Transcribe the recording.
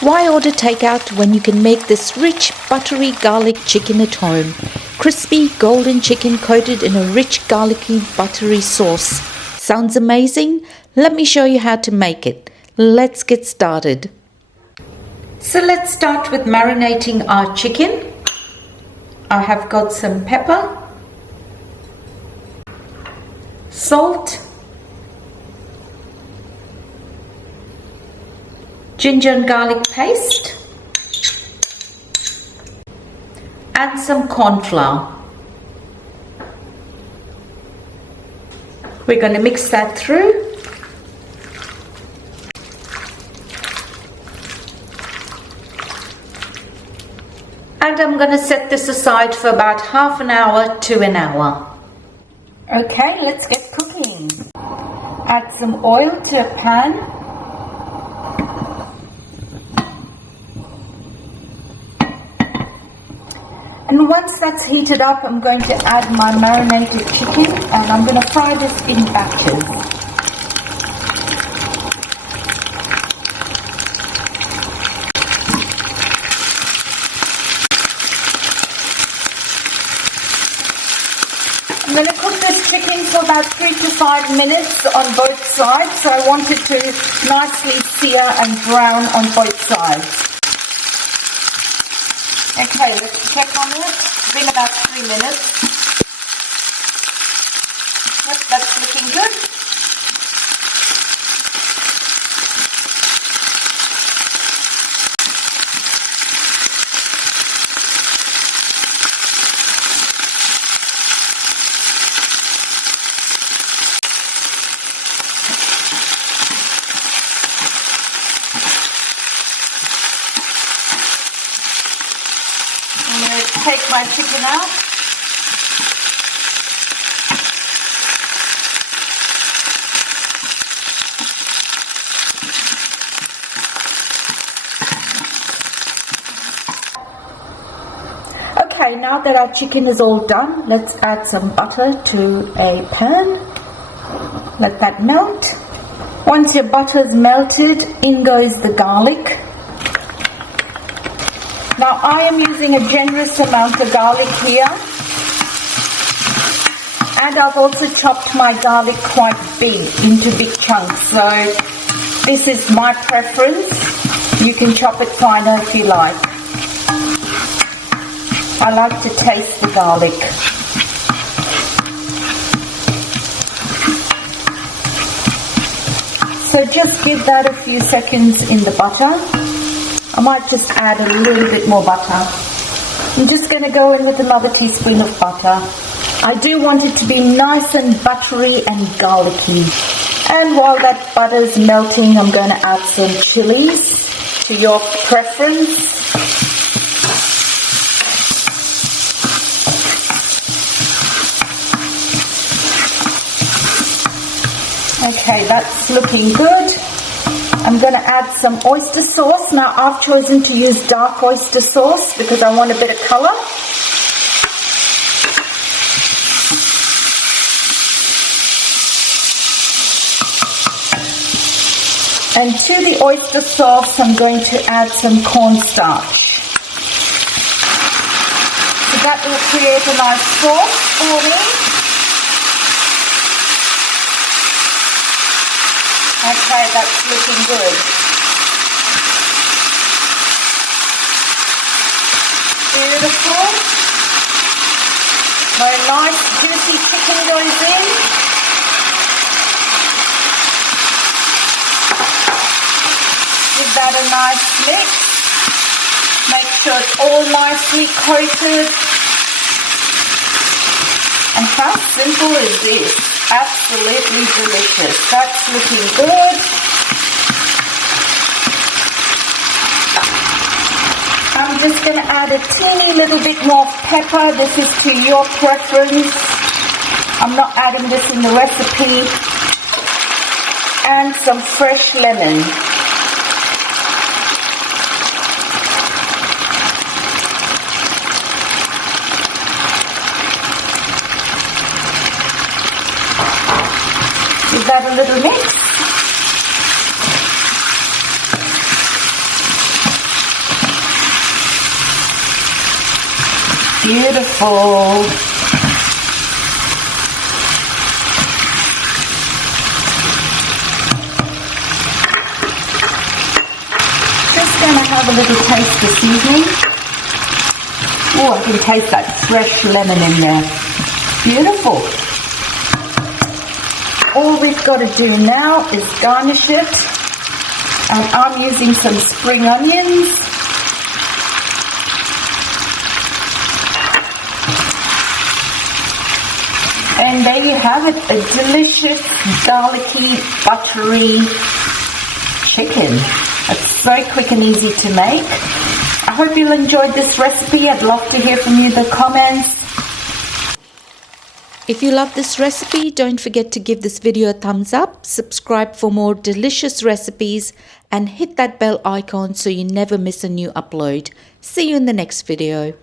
Why order takeout when you can make this rich, buttery garlic chicken at home? Crispy, golden chicken coated in a rich, garlicky, buttery sauce. Sounds amazing? Let me show you how to make it. Let's get started. So let's start with marinating our chicken. I have got some pepper, salt, ginger and garlic paste, and some corn flour. We're going to mix that through. And I'm going to set this aside for about half an hour to an hour. Okay, let's get cooking. Add some oil to a pan. And once that's heated up, I'm going to add my marinated chicken, and I'm going to fry this in batches. I'm going to cook this chicken for about 3 to 5 minutes on both sides, so I want it to nicely sear and brown on both sides. Okay, let's check on it. It's been about 3 minutes. Yep, that's looking good. I'm going to take my chicken out. Okay, now that our chicken is all done, let's add some butter to a pan. Let that melt. Once your butter is melted, in goes the garlic. Now I am using a generous amount of garlic here, and I've also chopped my garlic quite big into big chunks, so this is my preference. You can chop it finer if you like. I like to taste the garlic. So just give that a few seconds in the butter. I might just add a little bit more butter. I'm just going to go in with another teaspoon of butter. I do want it to be nice and buttery and garlicky. And while that butter is melting, I'm going to add some chilies to your preference. Okay, that's looking good. I'm going to add some oyster sauce. Now I've chosen to use dark oyster sauce because I want a bit of colour. And to the oyster sauce, I'm going to add some cornstarch. So that will create a nice sauce for me. Okay, that's looking good. Beautiful. My nice juicy chicken goes in. Give that a nice mix. Make sure it's all nicely coated. And how simple is this? Absolutely delicious. That's looking good. I'm just going to add a teeny little bit more pepper. This is to your preference. I'm not adding this in the recipe. And some fresh lemon. Give that a little mix. Beautiful. Just going to have a little taste this evening. Oh, I can taste that fresh lemon in there. Beautiful. All we've got to do now is garnish it. And I'm using some spring onions. And there you have it, a delicious, garlicky, buttery chicken. It's so quick and easy to make. I hope you'll enjoy this recipe. I'd love to hear from you in the comments. If you love this recipe, don't forget to give this video a thumbs up, subscribe for more delicious recipes, and hit that bell icon so you never miss a new upload. See you in the next video.